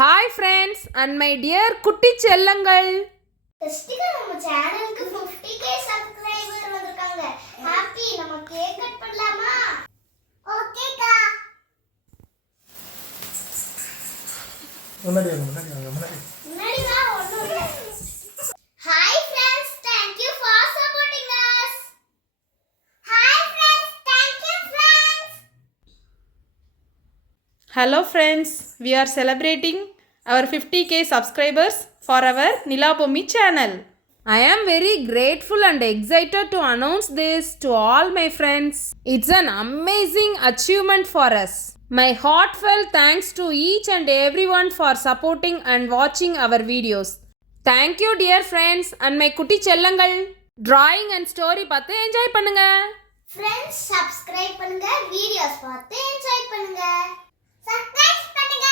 Hi friends and my dear குட்டி செல்லங்கள். ஃபெஸ்டிவல் நம்ம சேனலுக்கு 50k சப்ஸ்கிரைபர் வந்திருக்காங்க. ஹாப்பி. நம்ம கேக் கட் பண்ணலாமா? ஓகேக்கா. முன்னாடி வா ஒண்ணும் இல்ல. Hi friends, thank you for supporting us. Hi friends, thank you friends. Hello friends, we are celebrating our 50k subscribers for our Nilabhumi channel. I am very grateful and excited to announce this to all my friends. It's an amazing achievement for us. My heartfelt thanks to each and everyone for supporting and watching our videos. Thank you dear friends and my குட்டி செல்லங்கள். Drawing and story பார்த்து என்ஜாய் பண்ணுங்க. Friends subscribe பண்ணுங்க, வீடியோஸ் பார்த்து என்ஜாய் பண்ணுங்க. Subscribe பண்ணுங்க.